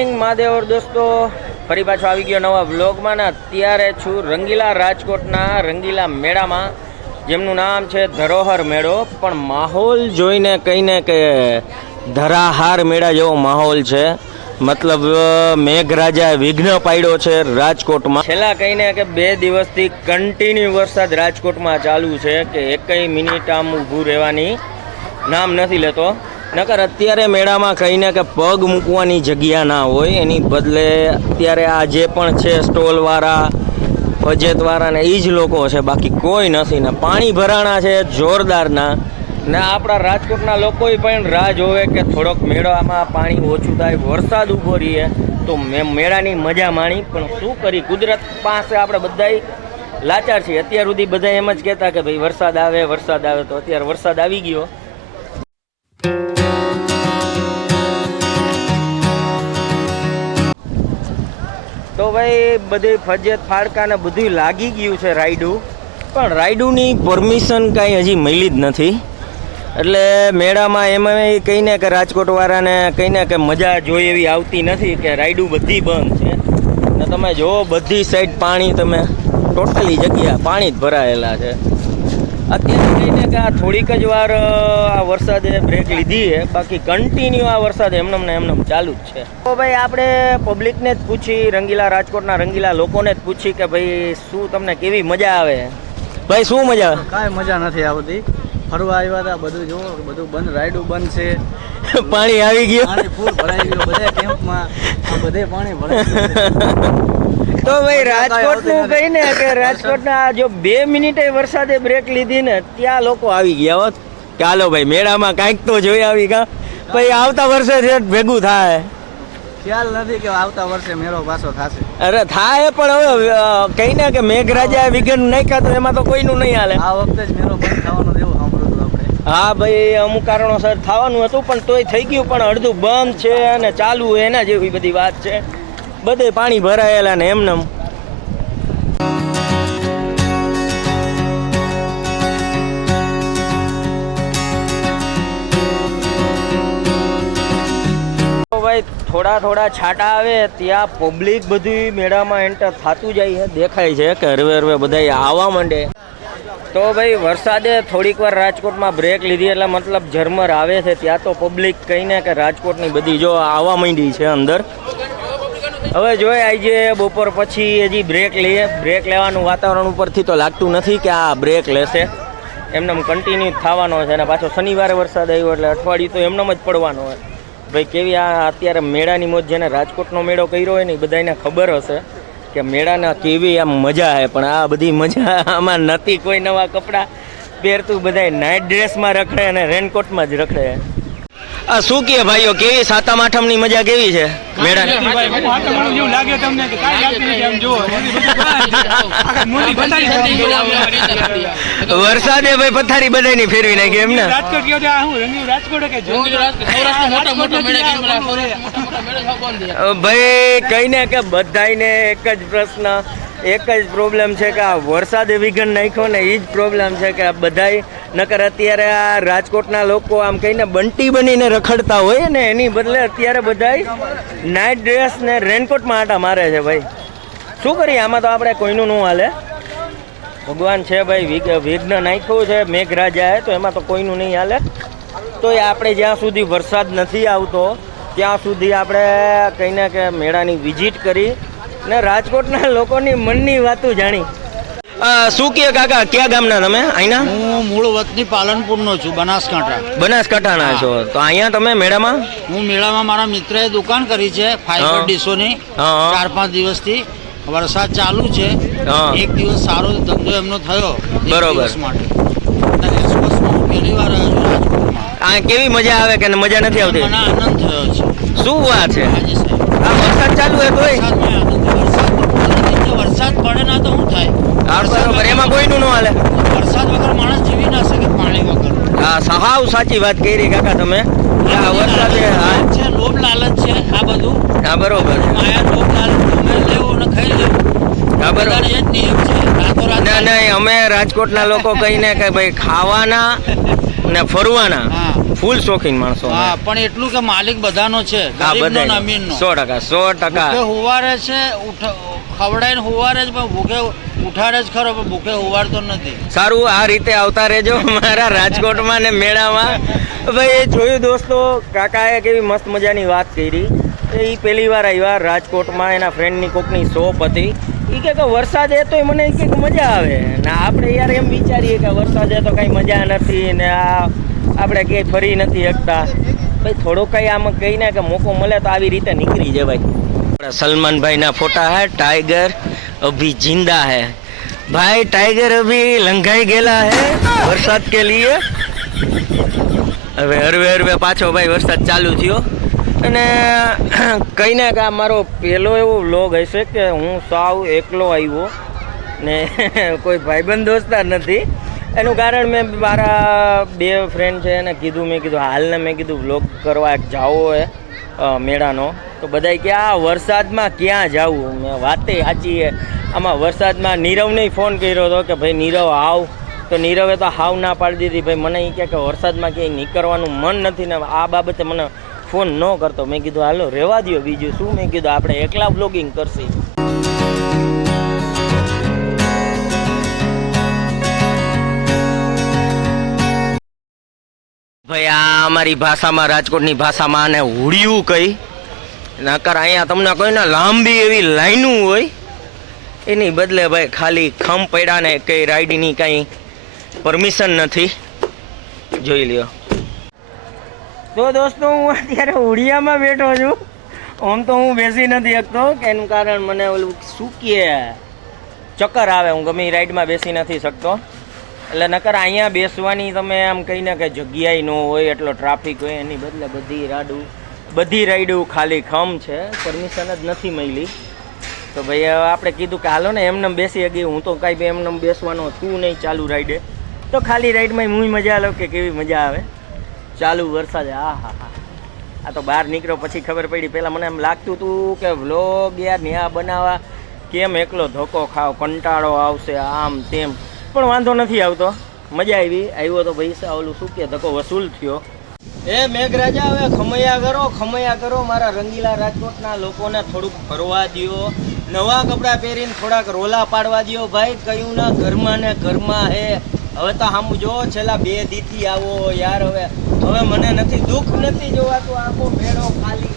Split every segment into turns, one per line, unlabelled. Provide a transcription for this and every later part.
Morning મહાદેવર દોસ્તો. ફરી પાછો આવી ગયો નવા વ્લોગમાં ને અત્યારે છું રંગીલા રાજકોટના રંગીલા મેળામાં, જેમનું નામ છે ધરોહર મેળો. પણ માહોલ જોઈને કહીને કે ધરાહાર મેળા જેવો માહોલ છે. મતલબ મેઘરાજા વિઘ્ન પાડ્યો છે રાજકોટમાં. છેલ્લા કહીને કે બે દિવસથી કન્ટિન્યુ વરસાદ રાજકોટમાં ચાલુ છે કે એકય મિનિટ આમ ઊભું રહેવાની નામ નથી લેતો. નકર અત્યારે મેળામાં કહીને કે પગ મૂકવાની જગ્યા ના હોય, એની બદલે અત્યારે આ જે પણ છે સ્ટોલવાળા બજેટવાળા ને એ જ લોકો છે, બાકી કોઈ નથી ને પાણી ભરાણા છે જોરદારના. ને આપણા રાજકોટના લોકોએ પણ રાહ જોવે કે થોડોક મેળામાં પાણી ઓછું થાય, વરસાદ ઊભો રહીએ, તો મેં, મેળાની મજા માણી. પણ શું કરી? કુદરત પાસે આપણે બધાય લાચાર છીએ. અત્યાર સુધી બધા એમ જ કહેતા કે ભાઈ વરસાદ આવે વરસાદ આવે, તો અત્યારે વરસાદ આવી ગયો. તો ભાઈ બધી ફજિયત ફાડકાને બધું લાગી ગયું છે રાયડું. પણ રાયડુની પરમિશન કાંઈ હજી મળી જ નથી. એટલે મેળામાં એમાં કહીને કે રાજકોટવાળાને કહીને કે મજા જોઈ એવી આવતી નથી કે રાયડું બધી બંધ છે. ને તમે જુઓ, બધી સાઈડ પાણી તમે ટોટલી જગ્યા પાણી જ ભરાયેલા છે. અત્યારે કહીને કે આ થોડીક જ વાર આ વરસાદે બ્રેક લીધી છે. બાકી કન્ટિન્યુ આ વરસાદ એમનેમ ને એમનેમ ચાલુ જ છે. તો ભાઈ આપણે પબ્લિકને જ પૂછી રંગીલા રાજકોટના રંગીલા લોકોને જ પૂછી કે ભાઈ શું તમને કેવી મજા આવે? ભાઈ શું મજા આવે?
કાંઈ મજા નથી આવતી. ફરવા આવ્યા હતા બધું જોવો બધું બંધ રાઈડું બંધ છે.
પાણી આવી ગયું.
પાણી ફૂલ ભરાઈ ગયું બધા કેમ્પમાં આ બધે પાણી ભરાઈ ગયું.
તો ભાઈ રાજકોટ રાજકોટનું કહીને કે રાજકોટ ના જો બે મિનિટે વરસાદે બ્રેક લીધી ને ત્યાં લોકો આવી ગયા હોત. કે હાલો ભાઈ મેળામાં કાંઈક તો જોઈ આવી ગયા ભાઈ આવતા વર્ષે ભેગું થાય.
ખ્યાલ નથી કે આવતા વર્ષે મેળો પાછો થશે.
અરે થાય પણ હવે અ, કહીને કે મેઘરાજા વિઘન નાખ્યા તો એમાં તો કોઈનું નહીં હાલે.
આ વખતે જ મેળો બંધ થવાનો એવું સાંભળ્યું આપણે.
હા ભાઈ અમુક કારણોસર થવાનું હતું પણ તોય થઈ ગયું પણ અડધું બંધ છે અને ચાલુ એના જેવી બધી વાત છે. બધે પાણી ભરાયેલા ને એમનેમ ભાઈ, થોડા થોડા છાંટા આવે, ત્યાં પબ્લિક બધી મેળામાં એન્ટર થતું જાય છે, દેખાય છે કે હરવે હરવે બધા આવવા માંડે. તો ભાઈ, વરસાદે થોડીક વાર રાજકોટમાં બ્રેક લીધી, એટલે મતલબ ઝરમર આવે છે, ત્યાં તો પબ્લિક કહીને કે રાજકોટની બધી જો આવવા માંડી છે અંદર. હવે જોઈએ આજે બપોર પછી હજી બ્રેક લઈએ. બ્રેક લેવાનું વાતાવરણ ઉપરથી તો લાગતું નથી કે આ બ્રેક લેશે. એમને કન્ટિન્યુ થવાનો છે અને પાછો શનિવારે વરસાદ આવ્યો એટલે અઠવાડિયું તો એમનેમ જ પડવાનો હોય. ભાઈ, કેવી આ અત્યારે મેળાની મોજ જેને રાજકોટનો મેળો કર્યો હોય ને, એ બધાને ખબર હશે કે મેળાના કેવી આમ મજા છે. પણ આ બધી મજા આમાં નથી કોઈ નવા કપડાં પહેરતું. બધા નાઇટ ડ્રેસમાં રખડે અને રેનકોટમાં જ રખડે. આ શું કહે ભાઈઓ કેવી સાતમ આઠમની મજા કેવી છે?
કે દીધી.
વરસાદે ભાઈ પથારી બધાની ફેરવી નાખી એમ ને
કઈ ગયો તો આ શું રંગીલું રાજકોટ કે.
ભાઈ કે બધાયને એક જ પ્રશ્ન. એક જ પ્રોબ્લેમ છે કે આ વરસાદે વિઘન નાખ્યો ને એ જ પ્રોબ્લેમ છે કે આ બધાય, નકર અત્યારે આ રાજકોટના લોકો આમ કહીને બંટી બનીને રખડતા હોય ને એની બદલે અત્યારે બધાય નાઇટ ડ્રેસ ને રેનકોટમાં આટા મારે છે ભાઈ. શું કરીએ? આમાં તો આપણે કોઈનું ન હાલે. ભગવાન છે ભાઈ, વિઘ- વિઘ્ન નાખ્યું છે મેઘરાજાએ તો એમાં તો કોઈનું નહીં હાલે. તો એ આપણે જ્યાં સુધી વરસાદ નથી આવતો, ત્યાં સુધી આપણે કહીને કે મેળાની વિઝિટ કરી ને રાજકોટના લોકોની મનની વાતો જાણી. શું કહે કાકા? ક્યાં ગામના તમે? અહીંના?
હું મૂળ વતની પાલનપુરનો છું બનાસકાંઠા.
બનાસકાંઠાના છો. તો અહીંયા તમે મેળામાં?
હું મેળામાં મારા મિત્રએ દુકાન કરી છે ફાઈબર. ડીશોની. ચાર પાંચ દિવસથી વરસાદ ચાલુ છે. એક દિવસ સારો ધંધો એમનો થયો.
બરોબર.
માટે. હું પહેલી વાર આવ્યો છું રાજકોટમાં.
આ કેવી મજા આવે કે મજા નથી આવતી?
મને આનંદ થયો છે.
શું વાત છે? આ વરસાદ ચાલુ હે તોય
વરસાદમાં આનંદ છે. વરસાદ કુદરતી છે. વરસાદ પડે ના તો શું થાય?
બરોબર એમાં કોઈનું ન હાલે.
વરસાદ વગર માણસ જીવી ના શકે પાણી વગર.
હા સાવ સાચી વાત કરી કાકા તમે. આ વરસાદે
છે લોભ લાલચ છે આ બધું.
હા બરોબર.
માયા લોભ લાલચ ગમે લેવું ને ખાઈ લેવું.
હા બરોબર.
એ જ નિયમ છે રાતોરાત
ના નહીં અમે રાજકોટના લોકો કહીને કે ભાઈ ખાવાના ને ફરવાના.
હા.
ફૂલ શોખીન માણસો
હા પણ એટલું કે માલિક બધાનો છે ગરીબનો અમીરનો
સો ટકા સો
ભૂખે
ટકા
હુવારે છે ઉઠ- ખવડાવીને હોવારે જ, પણ ભૂખે ઉઠાડે જ ખરો, પણ ભૂખે હોવાડતો નથી.
સારું, આ રીતે આવતા રહેજો મારા રાજકોટમાં ને મેળામાં. ભાઈ જોયું દોસ્તો, કાકાએ કેવી મસ્ત મજાની વાત કરી. એ પહેલી વાર આવ્યા રાજકોટમાં, એના ફ્રેન્ડની કોકની શોપ હતી. એ કે વરસાદ એ તો મને કે મજા આવે. ને આપણે યાર એમ વિચારીએ કે વરસાદ એ તો કાંઈ મજા નથી, ને આ આપણે ક્યાંય ફરી નથી શકતા. ભાઈ થોડો કંઈ આમાં કહીને કે મોકો મળે તો આવી રીતે નીકળી જવાય. આપણા સલમાનભાઈના ફોટા હે, ટાઈગર અભી જિંદા હે. ભાઈ, ટાઈગર અભી લંઘાઈ ગયેલા હે વરસાદ કે લીએ? હવે હરવે હરવે પાછો ભાઈ વરસાદ ચાલુ થયો. અને કહીને કે આ મારો પહેલો એવો વ્લોગ હશે કે હું સાવ એકલો આવ્યો ને કોઈ ભાઈબંધ દોસ્તાર નથી. એનું કારણ મેં મારા બે ફ્રેન્ડ છે એને કીધું, મેં કીધું, હાલને મેં કીધું વ્લોગ કરવા જાઓ હે. મેળાનો. તો બધાય કે, આ વરસાદમાં ક્યાં જવું? મેં વાતે સાચી આમાં વરસાદમાં નીરવને ફોન કર્યો હતો કે, ભાઈ, નીરવ, આવ. તો નીરવે તો હાવ ના પાડી દીધી. ભાઈ, મને એ કહે કે, વરસાદમાં ક્યાંય નીકળવાનું મન નથી ને આ બાબતે મને ફોન ન કરતો. મેં કીધું, હાલો રહેવા દ્યો બીજું. શું મેં કીધું, આપણે એકલા બ્લોગિંગ કરશી. ભાઈ, આ અમારી ભાષામાં, રાજકોટની ભાષામાં આને હુડિયું કહી. નકર અહીંયા તમને કોઈ ને લાંબી એવી લાઈનું હોય, એની બદલે ભાઈ ખાલી ખમ પડ્યા ને કઈ રાઈડની કાંઈ પરમિશન નથી. જોઈ લ્યો. તો દોસ્તો, હું અત્યારે ઉડિયામાં બેઠો છું. આમ તો હું બેસી નથી શકતો, કે એનું કારણ મને ઓલું શું કહે ચક્કર આવે, હું ગમે રાઈડમાં બેસી નથી શકતો. એટલે નકર અહીંયા બેસવાની તમે આમ કહીને કે જગ્યાએ ન હોય, એટલો ટ્રાફિક હોય, એની બદલે બધી રાડું, બધી રાઈડું ખાલી ખમ છે પરમિશન જ નથી મળી. તો ભાઈ, હવે આપણે કીધું કે હાલો ને એમને બેસી ગઈ હું તો કાંઈ બી એમને બેસવાનો છું નહીં, ચાલુ રાઈડે. તો ખાલી રાઈડમાં હું મજા લો કે કેવી મજા આવે. ચાલુ વરસાદ, આ હા હા. આ તો બહાર નીકળ્યો પછી ખબર પડી. પહેલાં મને એમ લાગતું હતું કે વ્લોગ યાર ન્યા બનાવવા કેમ એકલો ધોકો ખાવ, કંટાળો આવશે, આમ તેમ. પણ વાંધો નથી આવતો. મજા આવી. આવ્યો તો પૈસા ઓલું શું કે, ધક્કો વસૂલ થયો. એ મેઘરાજા, હવે ખમૈયા કરો ખમૈયા કરો. મારા રંગીલા રાજકોટના લોકોને થોડુંક ફરવા દો નવા કપડાં પહેરીને થોડાક રોલા પાડવા દ્યો. ભાઈ, કયું ના ઘરમાં ને ઘરમાં હે. હવે તો આમ જો, છેલ્લા બે દીથી આવો યાર હવે. હવે મને નથી, દુઃખ નથી જોવાતું. આખો મેળો ખાલી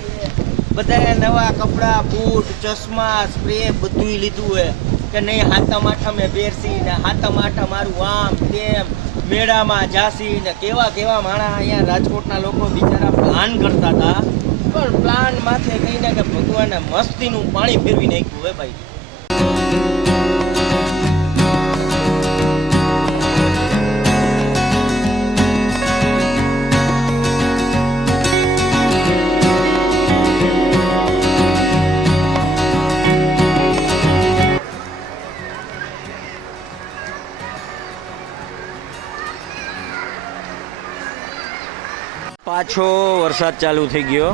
બધાએ નવા કપડાં, બૂટ, ચશ્મા સ્પ્રે બધું લીધું હે. કે નહીં હાથા માઠા મેં પહેરસી ને હાથા માઠા મારું આમ, તેમ, મેળામાં જાસી ને કેવા કેવા માણા અહીંયા રાજકોટના લોકો બિચારા પ્લાન કરતા હતા. પણ પ્લાન માથે કહીને કે ભગવાને મસ્તીનું પાણી ફેરવી નાખ્યું હે ભાઈ. પાછો વરસાદ ચાલુ થઈ ગયો.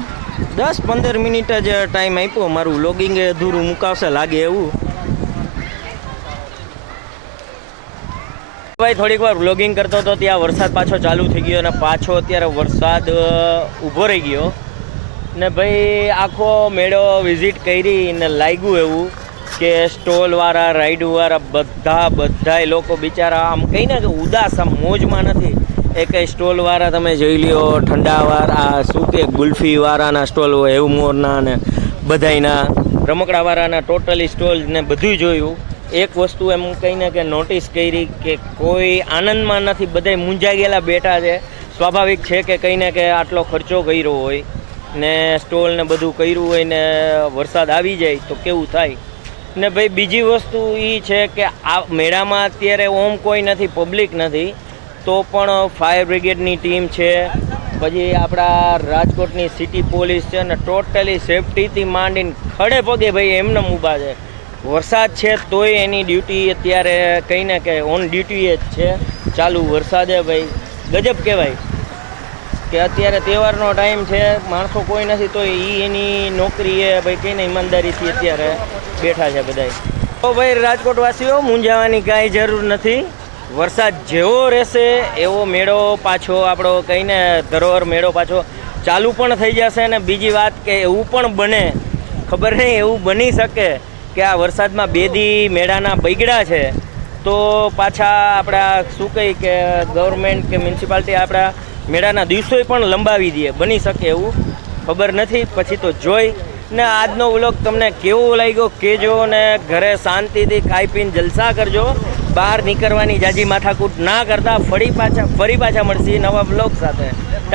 દસ પંદર મિનિટ જ ટાઈમ આપ્યો. મારું લોગિંગ અધૂરું મુકાવશે લાગે એવું. ભાઈ, થોડીક વાર વ્લોગિંગ કરતો હતો, ત્યાં વરસાદ પાછો ચાલુ થઈ ગયો અને પાછો અત્યારે વરસાદ ઊભો રહી ગયો. ને ભાઈ, આખો મેળો વિઝિટ કરી ને લાગ્યું એવું કે સ્ટોલવાળા રાઈડવાળા બધા બધા લોકો બિચારા આમ કહીને કે ઉદાસ, આમ મોજમાં નથી. એ કંઈ સ્ટોલવાળા તમે જોઈ લ્યો ઠંડાવાળા આ શું કે ગુલ્ફીવાળાના સ્ટોલ હોય, હેવમોરના ને બધાયના રમકડાવાળાના ટોટલી સ્ટોલ ને બધું જોયું. એક વસ્તુ એમ કહીને કે નોટિસ કરી કે કોઈ આનંદમાં નથી, બધાય મૂંઝાઈ ગયેલા બેઠા છે. સ્વાભાવિક છે કે કંઈને કે આટલો ખર્ચો કર્યો હોય ને સ્ટોલ ને બધું કર્યું હોય ને વરસાદ આવી જાય તો કેવું થાય? ને ભાઈ બીજી વસ્તુ એ છે કે આ મેળામાં અત્યારે ઓમ કોઈ નથી પબ્લિક નથી. તો પણ ફાયર બ્રિગેડની ટીમ છે. પછી આપણા રાજકોટની સિટી પોલીસ છે ને ટોટલી સેફટીથી માંડીને ખડે પગે ભાઈ એમને ઊભા છે. વરસાદ છે તોય એની ડ્યુટી અત્યારે કહીને કે ઓન ડ્યુટી જ છે. ચાલુ વરસાદે ભાઈ. ગજબ કહેવાય. કે અત્યારે તહેવારનો ટાઈમ છે, માણસો કોઈ નથી, તો એ એની નોકરીએ ભાઈ કંઈને ઈમાનદારીથી અત્યારે બેઠા છે બધાય. તો ભાઈ રાજકોટવાસીઓ, મૂંઝાવાની કાંઈ જરૂર નથી. વરસાદ જેવો રહેશે, એવો મેળો પાછો આપણો કહીને ધરોહર મેળો પાછો ચાલુ પણ થઈ જશે અને બીજી વાત કે એવું પણ બને. ખબર નહીં, એવું બની શકે કે આ વરસાદમાં બેદી મેળાના બગડ્યા છે. તો પાછા આપણા શું કહી કે ગવર્મેન્ટ કે મ્યુનિસિપાલિટી આપણા મેળાના દિવસોએ પણ લંબાવી દઈએ બની શકે એવું ખબર નથી. પછી તો જોઈ. ને આજનો વ્લોગ તમને કેવો લાગ્યો? કેજો ને ઘરે શાંતિથી ખાઈ પીને જલસા કરજો. બહાર નીકળવાની જાજી માથાકૂટ ના કરતા ફરી પાછા ફરી પાછા મળશે નવા બ્લોગ સાથે.